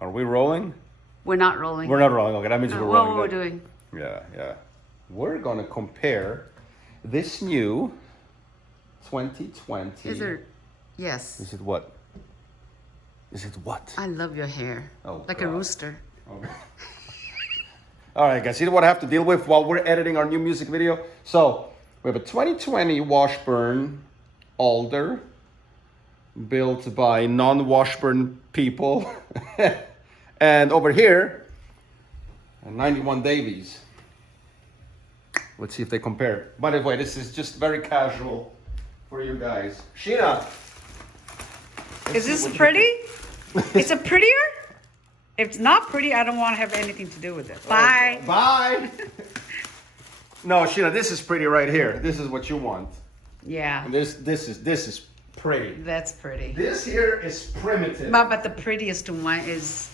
Are we rolling? We're not rolling. We're not rolling. Okay, that means we're rolling. What we're doing. Yeah, yeah. We're gonna compare this new 2020. Is there? Yes. Is it what? Is it what? I love your hair. Oh, like God. a rooster. Okay. All right, guys. See what I have to deal with while we're editing our new music video. So we have a 2020 Washburn Alder, built by non-Washburn people, and over here, a 91 Davies. Let's see if they compare. By the way, this is just very casual for you guys. Sheena. Is this pretty? Is it prettier? If it's not pretty, I don't want to have anything to do with it. Bye. Bye. No, Sheena, this is pretty right here. This is what you want. Yeah, And this is pretty. that's pretty. This here is primitive. But the prettiest one is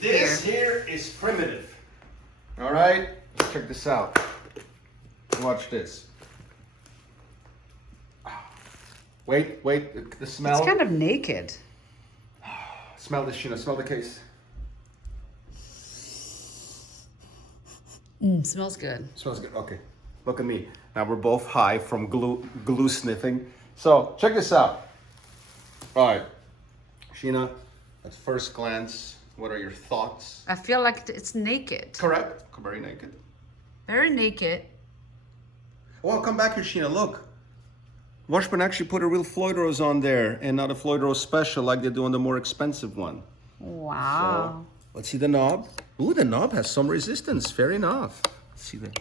This here is primitive. All right, check this out. Watch this. Wait, the smell. it's kind of naked. Smell this, Sheena. Smell the case. Smells good. Smells good. Okay, look at me. Now we're both high from glue sniffing. So check this out. All right, Sheena. At first glance, what are your thoughts? I feel like it's naked. Correct. Very naked. Very naked. Well, come back here, Sheena. Look. Washburn actually put a real Floyd Rose on there and not a Floyd Rose special like they do on the more expensive one. Wow. So, let's see the knob. Ooh, the knob has some resistance. Fair enough. Let's see that.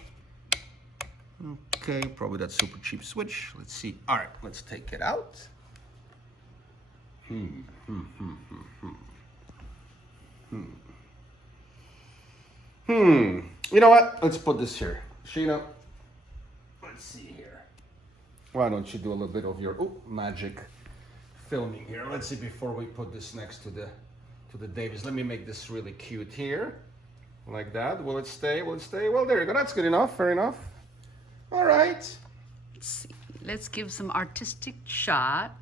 Okay, probably that super cheap switch. Let's see. All right, let's take it out. You know what? Let's put this here. Sheena, let's see here. Why don't you do a little bit of your magic filming here? Let's see before we put this next to the Davies. Let me make this really cute here. Like that. Will it stay? Will it stay? Well, there you go. That's good enough. Fair enough. All right. Let's see. Let's give some artistic shot.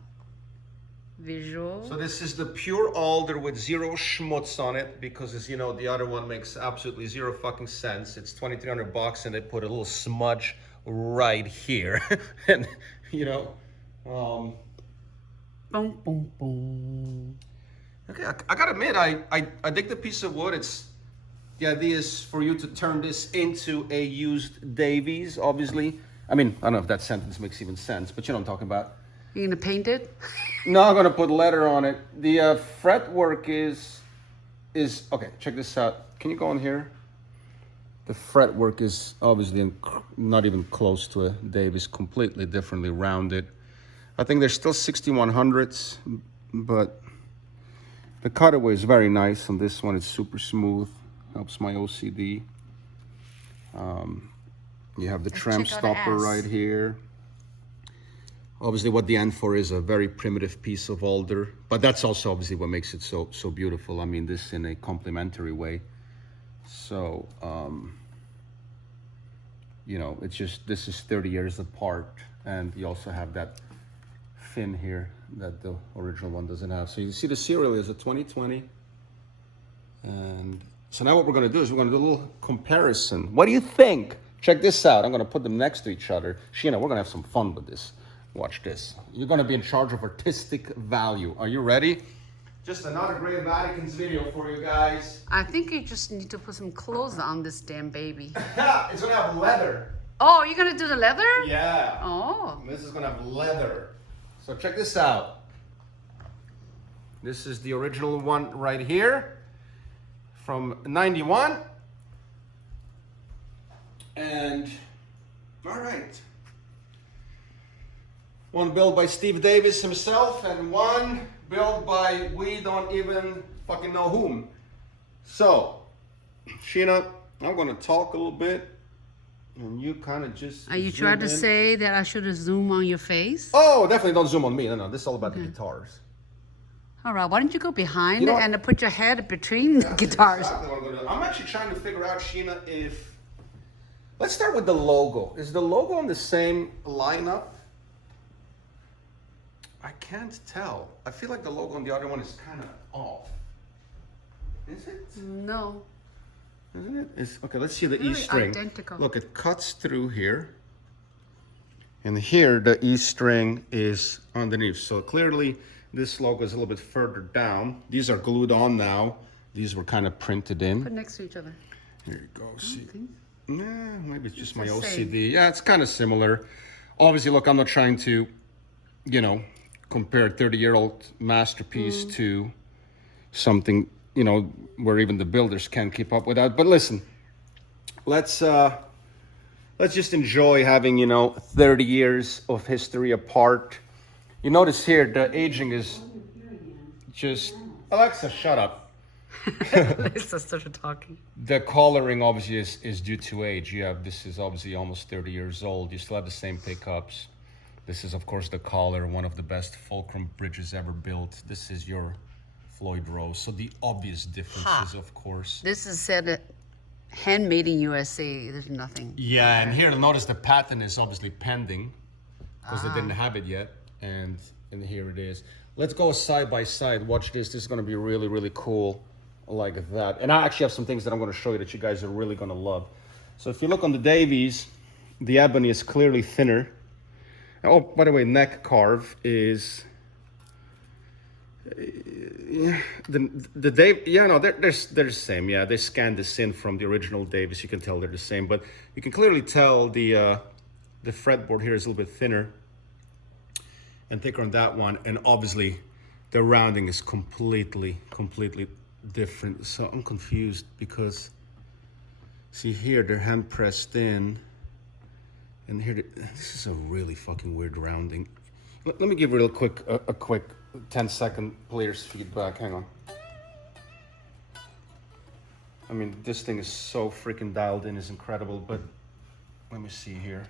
Visual. So this is the pure alder with zero schmutz on it, because as you know, the other one makes absolutely zero fucking sense. It's $2,300 and they put a little smudge right here. And you know, Boom, boom, boom. okay, I gotta admit, I dig the piece of wood. The idea is for you to turn this into a used Davies, obviously. I mean, I don't know if that sentence makes even sense, but you know what I'm talking about. You gonna paint it? No, I'm gonna put leather on it. The fretwork is okay. Check this out. Can you go in here? The fretwork is obviously not even close to a Davies. Completely differently rounded. I think there's still 6100s, but the cutaway is very nice. On this one, it's super smooth. Helps my OCD. You have the tram check out the stopper ass. right here. Obviously, what the N4 is, a very primitive piece of alder, but that's also obviously what makes it so beautiful. I mean, this in a complementary way. So, you know, it's just, this is 30 years apart, and you also have that fin here that the original one doesn't have. So you see the serial is a 2020, and so now what we're gonna do is we're gonna do a little comparison. What do you think? Check this out. I'm gonna put them next to each other. Sheena, we're gonna have some fun with this. Watch this. You're gonna be in charge of artistic value. Are you ready? Just another great Vatican's video for you guys. I think you just need to put some clothes on this damn baby. It's gonna have leather. Oh, you're gonna do the leather? Yeah. Oh. This is gonna have leather. So check this out. This is the original one right here from 91. And all right. One built by Steve Davies himself, and one built by we don't even fucking know whom. So, Sheena, I'm gonna talk a little bit, and you kind of just. Are you zoom trying to in. say that I should zoom on your face? Oh, definitely don't zoom on me. No, this is all about the guitars. All right, why don't you go behind You know and put your head between the guitars? Exactly what I'm gonna do. I'm actually trying to figure out, Sheena, if. Let's start with the logo. Is the logo on the same lineup? I can't tell. I feel like the logo on the other one is kind of off. No. Isn't it? It's, okay, let's see the E Really string. identical. Look, it cuts through here. And here, the E string is underneath. So clearly, this logo is a little bit further down. These are glued on now. These were kind of printed in. Put next to each other. Here you go. See. think- Nah, maybe it's just my the same. OCD. Yeah, it's kind of similar. Obviously, look, I'm not trying to, you know, compare a 30-year-old masterpiece to something, you know, where even the builders can't keep up with that. But listen, let's just enjoy having, you know, 30 years of history apart. You notice here the aging is just, Alexa, shut up. Lisa started talking. The coloring obviously is due to age. You have, this is obviously almost 30 years old. You still have the same pickups. This is of course the collar, one of the best fulcrum bridges ever built. This is your Floyd Rose. So the obvious differences, of course. This is said handmade in USA. There's nothing. Yeah, and here notice the patent is obviously pending because they didn't have it yet. And here it is. Let's go side by side. Watch this. This is going to be really, really cool like that. And I actually have some things that I'm going to show you that you guys are really going to love. So if you look on the Davies, the ebony is clearly thinner. Oh, by the way, neck carve is the Dave. Yeah, no, they're the same. Yeah, they scanned this in from the original Davies. You can tell they're the same, but you can clearly tell the fretboard here is a little bit thinner and thicker on that one, and obviously the rounding is completely different. So I'm confused because see here they're hand pressed in, and here this is a really fucking weird rounding. Let me give real quick a quick 10-second player's feedback. Hang on. I mean, this thing is so freaking dialed in, is incredible. But let me see here.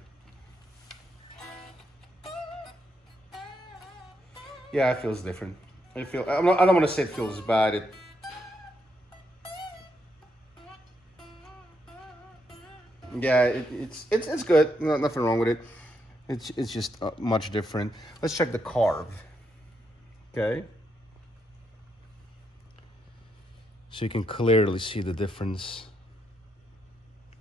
Yeah, it feels different. I don't want to say it feels bad. It's good. Nothing wrong with it. It's just much different. Let's check the carve. Okay. So you can clearly see the difference.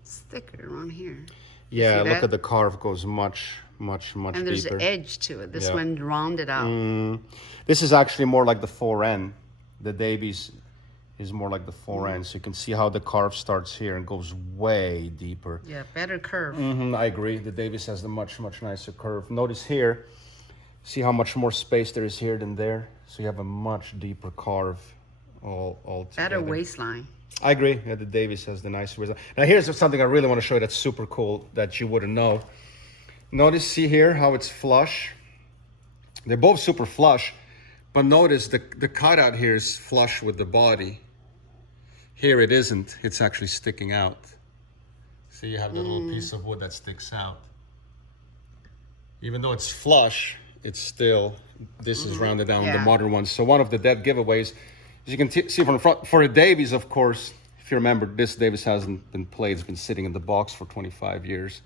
It's thicker around here. Yeah, See look that? at the carve goes much And there's deeper. an edge to it. This Yeah. one rounded out. This is actually more like the 4N. The Davies is more like the 4N. So you can see how the carve starts here and goes way deeper. Yeah, better curve. I agree. The Davies has the much nicer curve. Notice here, see how much more space there is here than there. So you have a much deeper carve all together. Better waistline. I agree. Yeah, the Davies has the nicer waistline. Now here's something I really want to show you that's super cool that you wouldn't know. Notice, see here how it's flush. They're both super flush, but notice the cutout here is flush with the body. Here it isn't. It's actually sticking out. See, you have that little piece of wood that sticks out. Even though it's flush, it's still, this is rounded down on the Yeah. modern ones. So one of the dead giveaways, as you can see from the front, for a Davies, of course, if you remember, this Davies hasn't been played. It's been sitting in the box for 25 years.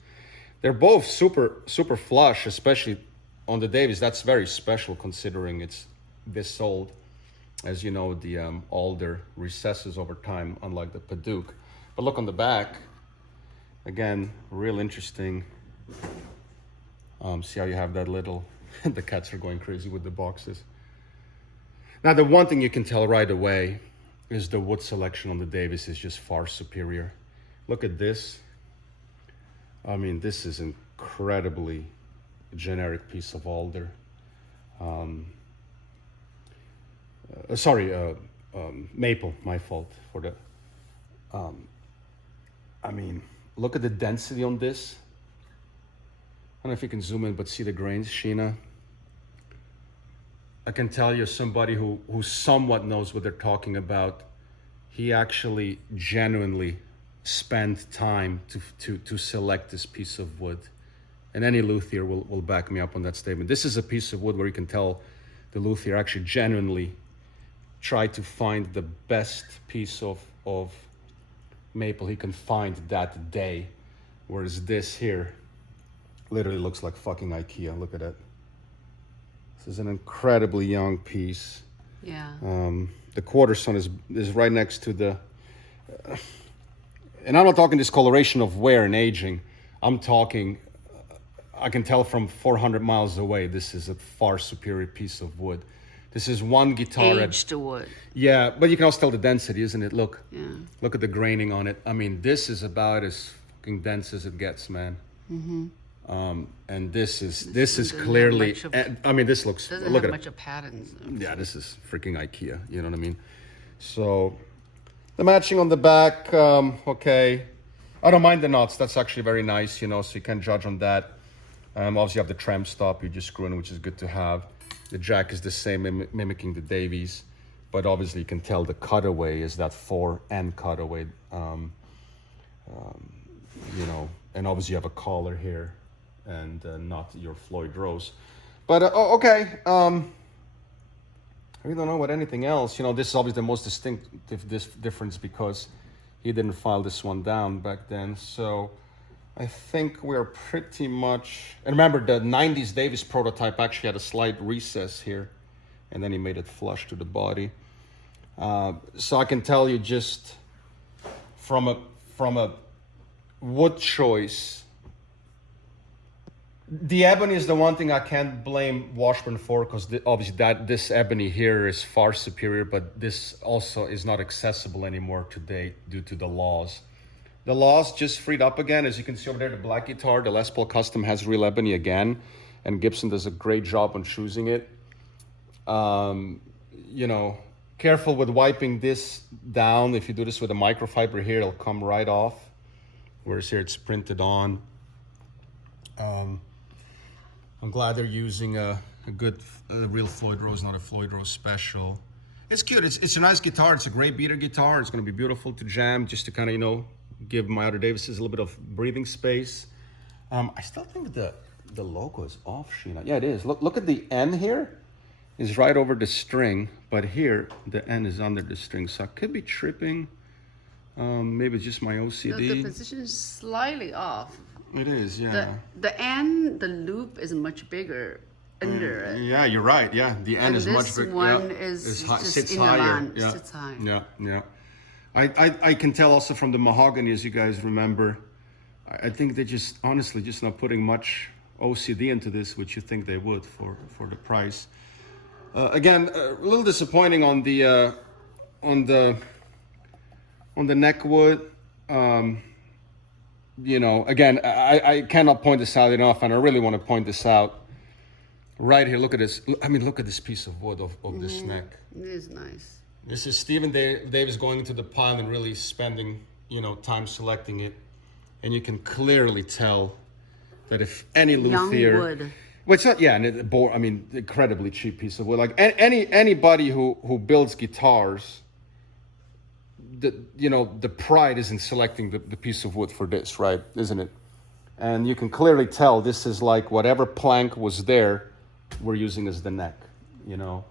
They're both super flush, especially on the Davies. That's very special considering it's this old. As you know, the alder recesses over time, unlike the Paduke. But look on the back. Again, real interesting. See how you have that little, the cats are going crazy with the boxes. Now, the one thing you can tell right away is the wood selection on the Davies is just far superior. Look at this. I mean, this is incredibly generic piece of alder. Maple, my fault for the, I mean, look at the density on this. I don't know if you can zoom in, but see the grains, Sheena. I can tell you somebody who somewhat knows what they're talking about. He actually genuinely spent time to select this piece of wood. And any luthier will back me up on that statement. This is a piece of wood where you can tell the luthier actually genuinely tried to find the best piece of maple he can find that day. Whereas this here literally looks like fucking IKEA. Look at it. This is an incredibly young piece. Yeah. The quarter stone is right next to the and I'm not talking discoloration of wear and aging. I'm talking, I can tell from 400 miles away, this is a far superior piece of wood. This is one guitar. Aged wood. Yeah, but you can also tell the density, isn't it? Look. Yeah. Look at the graining on it. I mean, this is about as fucking dense as it gets, man. And this is doesn't have clearly. much of- I mean, this looks. Doesn't Look have at much it. of patterns. Yeah, this is freaking IKEA. You know what I mean? So, the matching on the back, okay. I don't mind the knots. That's actually very nice, you know. So you can judge on that. Obviously, you have the tram stop. You just screw in, which is good to have. The jack is the same, mimicking the Davies, but obviously you can tell the cutaway is that 4N cutaway. You know, and obviously you have a collar here, and not your Floyd Rose. But okay. I really don't know what anything else. You know, this is obviously the most distinctive difference because he didn't file this one down back then. So I think we're pretty much. And remember, the '90s Davies prototype actually had a slight recess here, and then he made it flush to the body. So I can tell you just from a wood choice. The ebony is the one thing I can't blame Washburn for, because obviously this ebony here is far superior, but this also is not accessible anymore today due to the laws. The laws just freed up again. As you can see over there, the black guitar, the Les Paul Custom has real ebony again, and Gibson does a great job on choosing it. You know, careful with wiping this down. If you do this with a microfiber here, it'll come right off. Whereas here it's printed on. I'm glad they're using a real Floyd Rose, not a Floyd Rose special. It's cute. It's a nice guitar. It's a great beater guitar. It's going to be beautiful to jam, just to kind of, you know, give my other Davises a little bit of breathing space. I still think the logo is off, Sheena. Yeah, it is. Look at the N here. Is right over the string, but here the N is under the string, so I could be tripping. Maybe it's just my OCD. The position is slightly off. It is, yeah. The end, the loop is much bigger under it. Yeah, you're right. Yeah, the N And is much bigger. this one yeah. is high, just sits in the higher. line, Yeah. sits high. Yeah. I can tell also from the mahogany, as you guys remember. I think they just honestly just not putting much OCD into this, which you think they would for the price. Again, a little disappointing on the neck wood. You know, again, I cannot point this out enough, and I really want to point this out. Right here, look at this. I mean, look at this piece of wood of this neck. It is nice. This is Stephen Davis going into the pile and really spending, you know, time selecting it. And you can clearly tell that if any luthier... Young wood. Well, it's not, yeah, and I mean, incredibly cheap piece of wood. Like anybody who builds guitars, the pride is in selecting the piece of wood for this, right? Isn't it? And you can clearly tell this is like whatever plank was there, we're using as the neck, you know?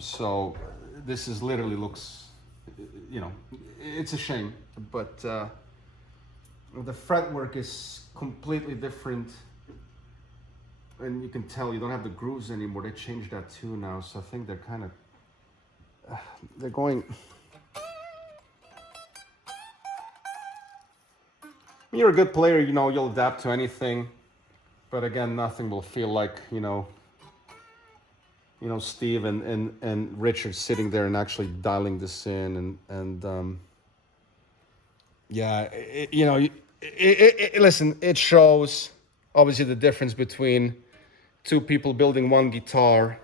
So this is literally looks, you know, it's a shame, but the fretwork is completely different. And you can tell you don't have the grooves anymore. They changed that too now. So I think they're kind of, they're going. When you're a good player, you know, you'll adapt to anything. But again, nothing will feel like, you know, Steve and Richard sitting there and actually dialing this in. And yeah, listen, it shows obviously the difference between two people building one guitar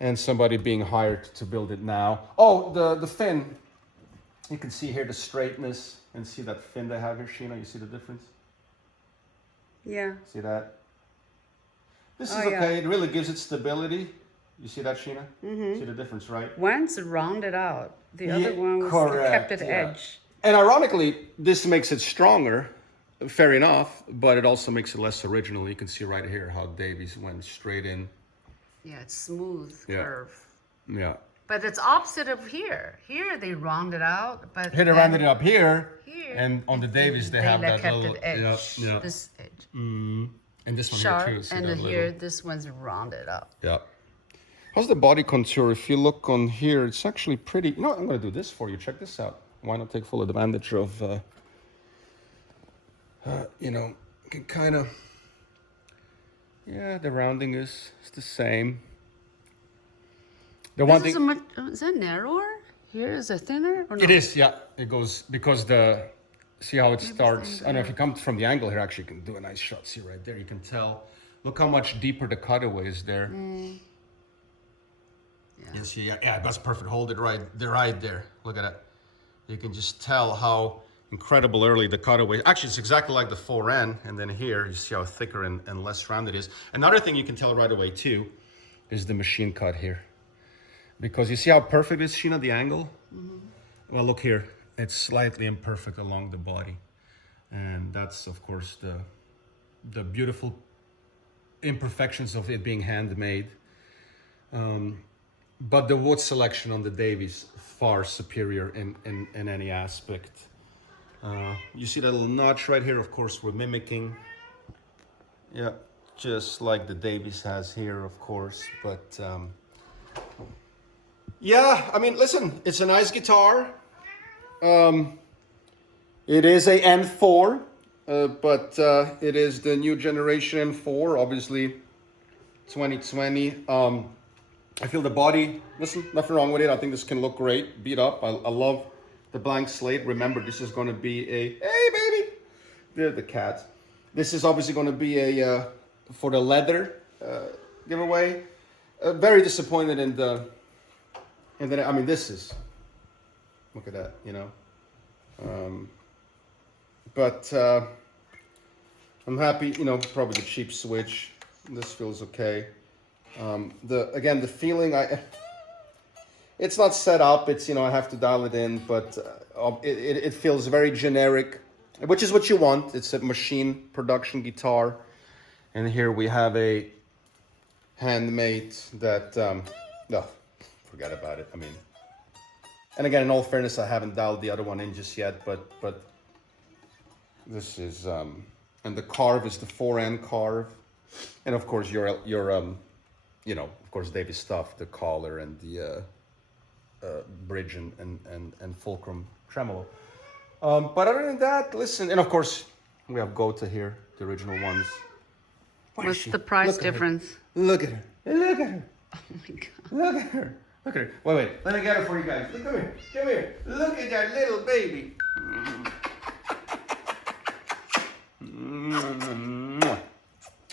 and somebody being hired to build it now. Oh, the fin. You can see here the straightness and see that fin they have here, Sheena. You see the difference? Yeah. See that? This is Oh, yeah. okay. It really gives it stability. You see that, Sheena? Mm-hmm. See the difference, right? One's rounded out. The other Yeah, one was correct, kept at yeah. edge. And ironically, this makes it stronger. Fair enough, but it also makes it less original. You can see right here how Davies went straight in. Yeah, it's smooth Yeah. curve. Yeah. But it's opposite of here. Here they round it out, but Here they then rounded it up here, here, and on the Davies they have that kept little it edge. yeah. This edge. And this one Sharp, here too. See and that then little? here, this one's rounded up. Yeah. How's the body contour? If you look on here, it's actually pretty. You know what? I'm going to do this for you. Check this out. why not take full advantage of, you know, can kind of, yeah, the rounding is the same. The one This is, thing, is that narrower? Here is it thinner or no? it is, yeah, it goes, because see how it starts? I don't know if you come from the angle here, actually you can do a nice shot. See right there, you can tell. Look how much deeper the cutaway is there. Yeah. You see, yeah, that's perfect. Hold it right there. Look at that. You can just tell how incredible early the cutaway. Actually, it's exactly like the 4N. And then here, you see how thicker and less rounded it is. Another thing you can tell right away too is the machine cut here. Because you see how perfect it's seen at the angle? Well, look here. It's slightly imperfect along the body. And that's, of course, the beautiful imperfections of it being handmade. But the wood selection on the Davies far superior in any aspect. You see that little notch right here, of course, we're mimicking. Yeah, just like the Davies has here, of course. But yeah, I mean, listen, it's a nice guitar. It is a N4, but it is the new generation N4, obviously 2020. I feel the body, listen, nothing wrong with it. I think this can look great, beat up. I love the blank slate. Remember, this is going to be a, hey baby, they're the cat. This is obviously going to be a, for the leather giveaway. Very disappointed in the, I mean, this is, look at that, you know. But I'm happy, you know, probably the cheap switch. This feels okay. Again, the feeling, it's not set up, it's, you know, I have to dial it in, but it feels very generic, which is what you want. It's a machine production guitar. And here we have a handmade that, no, forget about it. I mean, and again, in all fairness, I haven't dialed the other one in just yet, but this is, and the carve is the 4N carve. And of course, your you know, of course, Davies stuff, the collar and the bridge and fulcrum tremolo. But other than that, listen, and of course, we have Gotha here, the original ones. What's the price difference? Look at her. Look at her. Oh my God. Look at her. Look at her. Wait. Let me get her for you guys. Look, come here. Come here. Look at that little baby.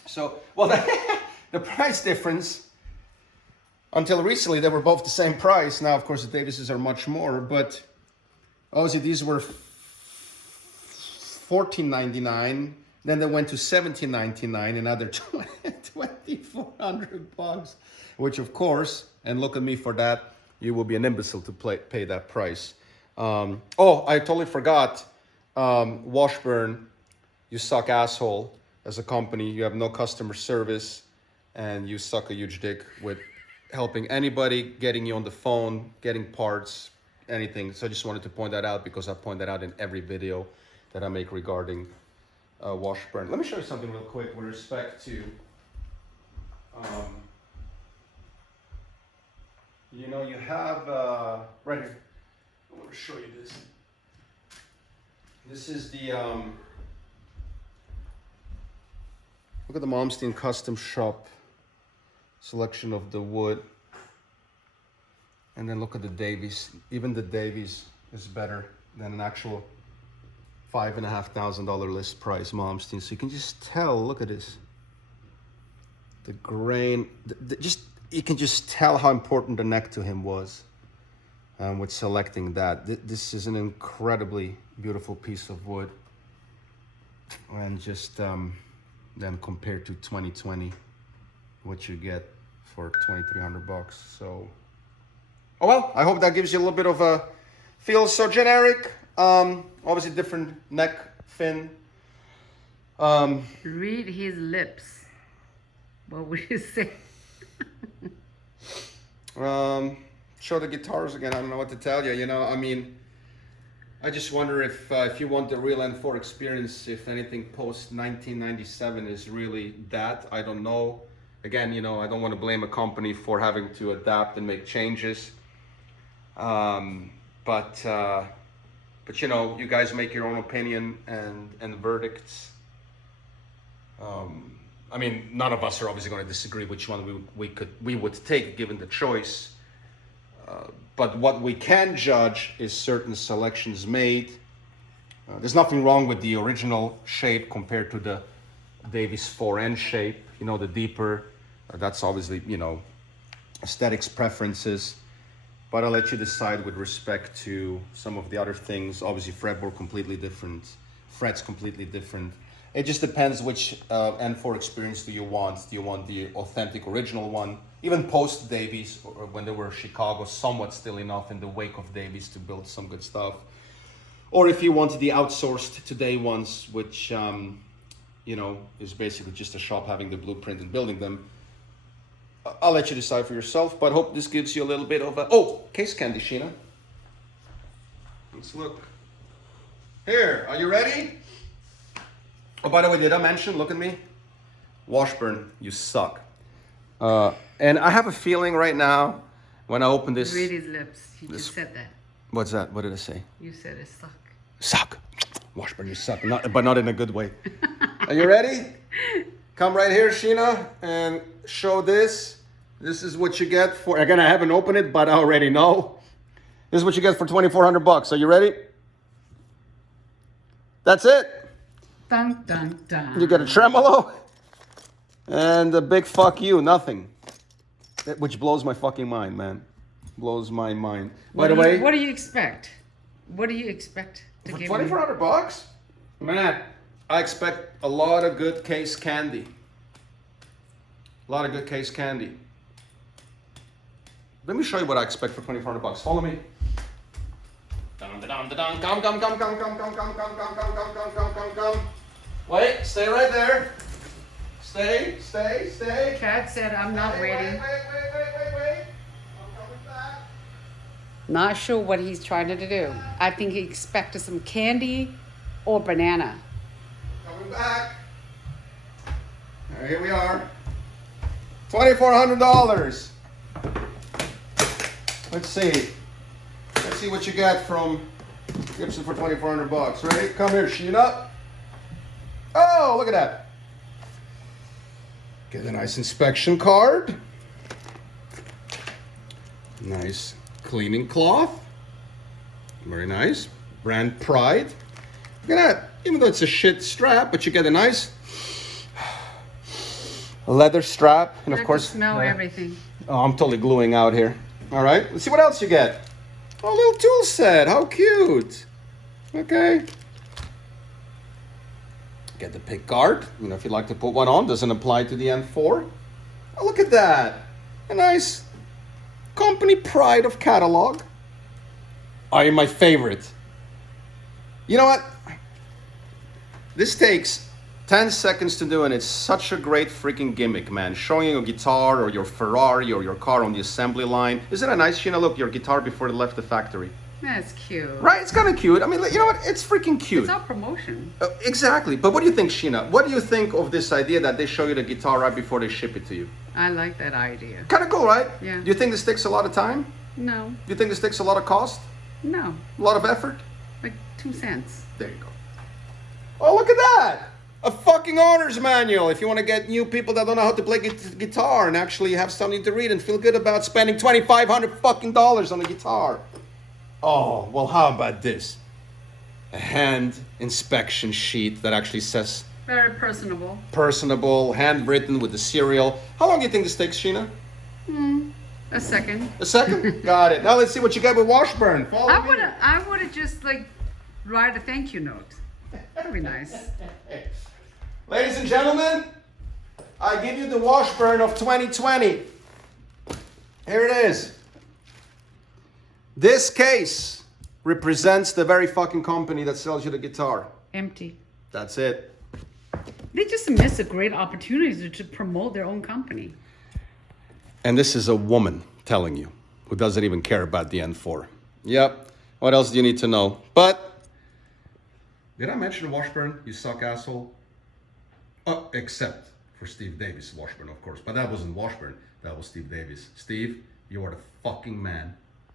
So, well, the price difference, until recently, they were both the same price. Now, of course, the Davises are much more, but obviously these were $14.99. Then they went to $17.99, another $2,400, which of course, and look at me for that, you will be an imbecile to pay that price. Oh, I totally forgot. Washburn, you suck asshole as a company. You have no customer service, and you suck a huge dick with helping anybody, getting you on the phone, getting parts, anything. So I just wanted to point that out because I point that out in every video that I make regarding Washburn. Let me show you something real quick with respect to, you know, you have, right here, I want to show you this. This is the, look at the Malmsteen Custom Shop selection of the wood. And then look at the Davies. Even the Davies is better than an actual $5,500 list price Malmsteen. So you can just tell, look at this. The grain, you can just tell how important the neck to him was with selecting that. This is an incredibly beautiful piece of wood. And just then compared to 2020, what you get for $2,300. So, oh well, I hope that gives you a little bit of a feel. So generic, obviously different neck fin. Read his lips. What would you say? Show the guitars again. I don't know what to tell you. You know, I mean, I just wonder if you want the real N4 experience, if anything post 1997 is really that. I don't know. Again, you know, I don't want to blame a company for having to adapt and make changes. But But you know, you guys make your own opinion and verdicts. I mean, none of us are obviously going to disagree which one we would take given the choice. But what we can judge is certain selections made. There's nothing wrong with the original shape compared to the Davies 4N shape. You know, the deeper. That's obviously, you know, aesthetics preferences. But I'll let you decide with respect to some of the other things. Obviously, fretboard completely different. Frets completely different. It just depends which N4 experience do you want. Do you want the authentic original one? Even post Davies, or when they were Chicago, somewhat still enough in the wake of Davies to build some good stuff. Or if you want the outsourced today ones, which, you know, is basically just a shop having the blueprint and building them. I'll let you decide for yourself, but hope this gives you a little bit of a... Oh, case candy, Sheena. Let's look. Here, are you ready? Oh, by the way, did I mention, look at me? Washburn, you suck. And I have a feeling right now, when I open this... Read his lips. He just said that. What's that? What did I say? You said it suck. Suck. Washburn, you suck. But not in a good way. Are you ready? Come right here, Sheena, and show this. This is what you get for... Again, I haven't opened it, but I already know. This is what you get for $2,400. Are you ready? That's it. Dun, dun, dun. You get a tremolo and a big fuck you, nothing. Which blows my fucking mind, man. Blows my mind. By the way... What do you expect? What do you expect to For give me? $2,400? Man, I expect a lot of good case candy. A lot of good case candy. Let me show you what I expect for $2,400. Follow me. Come. Wait, stay right there. Stay. Cat said I'm not ready. Wait. I'm coming back. Not sure what he's trying to do. I think he expected some candy or banana. Coming back. All right, here we are. $2,400. Let's see. Let's see what you got from Gibson for $2,400. Ready? Come here, Sheena. Oh, look at that. Get a nice inspection card. Nice cleaning cloth. Very nice. Brand Pride. Look at that. Even though it's a shit strap, but you get a nice leather strap. And of I course, can smell everything. oh, I'm totally gluing out here. All right, let's see what else you get. Oh, a little tool set. How cute. Okay. Get the pick guard. You know, if you'd like to put one on, doesn't apply to the N4. Oh, look at that. A nice company pride of catalog. Are you my favorite? You know what? This takes 10 seconds to do, and it's such a great freaking gimmick, man. Showing your guitar or your Ferrari or your car on the assembly line. Isn't it nice, Sheena? Look, your guitar before it left the factory. That's cute. Right? It's kind of cute. I mean, you know what? It's freaking cute. It's our promotion. Exactly. But what do you think, Sheena? What do you think of this idea that they show you the guitar right before they ship it to you? I like that idea. Kind of cool, right? Yeah. Do you think this takes a lot of time? No. Do you think this takes a lot of cost? No. A lot of effort? Like 2 cents. There you go. Oh, look at that! A fucking owner's manual if you want to get new people that don't know how to play guitar and actually have something to read and feel good about spending $2,500 fucking dollars on a guitar. Oh, well, how about this? A hand inspection sheet that actually says Very personable. personable, handwritten with the serial. How long do you think this takes, Sheena? A second. A second? Got it. Now let's see what you got with Washburn. Follow me. I would have just like write a thank you note. That'd be nice. Ladies and gentlemen, I give you the Washburn of 2020. Here it is. This case represents the very fucking company that sells you the guitar. Empty. That's it. They just miss a great opportunity to promote their own company. And this is a woman telling you, who doesn't even care about the N4. Yep. What else do you need to know? But, did I mention Washburn, you suck asshole? Oh, except for Steve Davies, Washburn, of course. But that wasn't Washburn, that was Steve Davies. Steve, you are the fucking man.